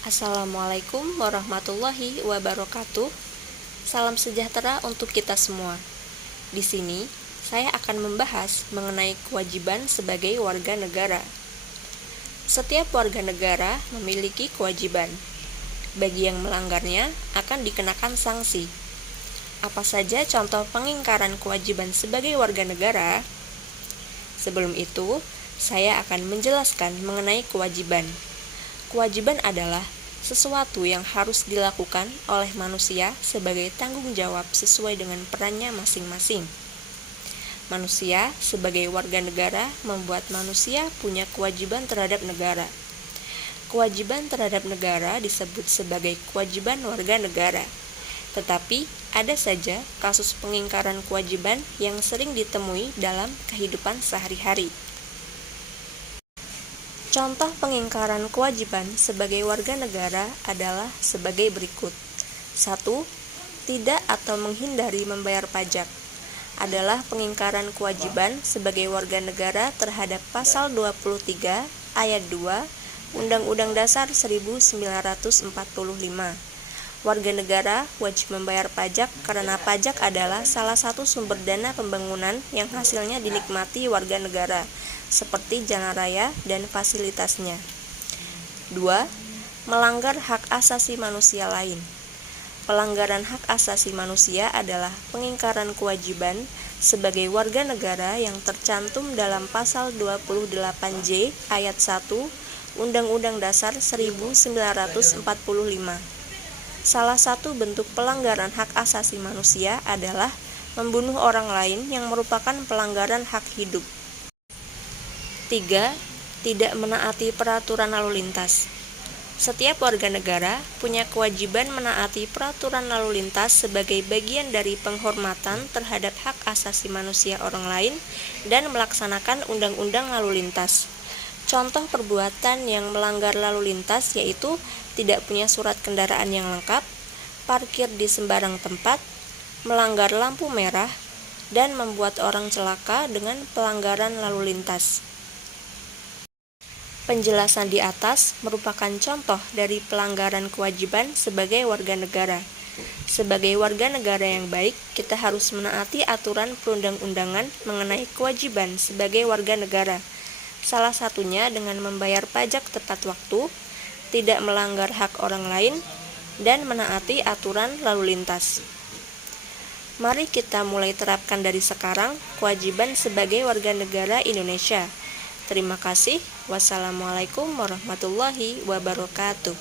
Assalamualaikum warahmatullahi wabarakatuh. Salam sejahtera untuk kita semua. Di sini, saya akan membahas mengenai kewajiban sebagai warga negara. Setiap warga negara memiliki kewajiban. Bagi yang melanggarnya akan dikenakan sanksi. Apa saja contoh pengingkaran kewajiban sebagai warga negara? Sebelum itu, saya akan menjelaskan mengenai kewajiban. Kewajiban adalah sesuatu yang harus dilakukan oleh manusia sebagai tanggung jawab sesuai dengan perannya masing-masing. Manusia sebagai warga negara membuat manusia punya kewajiban terhadap negara. Kewajiban terhadap negara disebut sebagai kewajiban warga negara. Tetapi ada saja kasus pengingkaran kewajiban yang sering ditemui dalam kehidupan sehari-hari. Contoh pengingkaran kewajiban sebagai warga negara adalah sebagai berikut. 1. Tidak atau menghindari membayar pajak adalah pengingkaran kewajiban sebagai warga negara terhadap pasal 23 ayat 2 Undang-Undang Dasar 1945. Warga negara wajib membayar pajak karena pajak adalah salah satu sumber dana pembangunan yang hasilnya dinikmati warga negara, seperti jalan raya dan fasilitasnya. 2. Melanggar hak asasi manusia lain. Pelanggaran hak asasi manusia adalah pengingkaran kewajiban sebagai warga negara yang tercantum dalam pasal 28J ayat 1 Undang-Undang Dasar 1945. Salah satu bentuk pelanggaran hak asasi manusia adalah membunuh orang lain yang merupakan pelanggaran hak hidup. 3. Tidak menaati peraturan lalu lintas. Setiap warga negara punya kewajiban menaati peraturan lalu lintas sebagai bagian dari penghormatan terhadap hak asasi manusia orang lain dan melaksanakan undang-undang lalu lintas. Contoh perbuatan yang melanggar lalu lintas yaitu tidak punya surat kendaraan yang lengkap, parkir di sembarang tempat, melanggar lampu merah, dan membuat orang celaka dengan pelanggaran lalu lintas. Penjelasan di atas merupakan contoh dari pelanggaran kewajiban sebagai warga negara. Sebagai warga negara yang baik, kita harus menaati aturan perundang-undangan mengenai kewajiban sebagai warga negara. Salah satunya dengan membayar pajak tepat waktu, tidak melanggar hak orang lain, dan menaati aturan lalu lintas. Mari kita mulai terapkan dari sekarang kewajiban sebagai warga negara Indonesia. Terima kasih. Wassalamualaikum warahmatullahi wabarakatuh.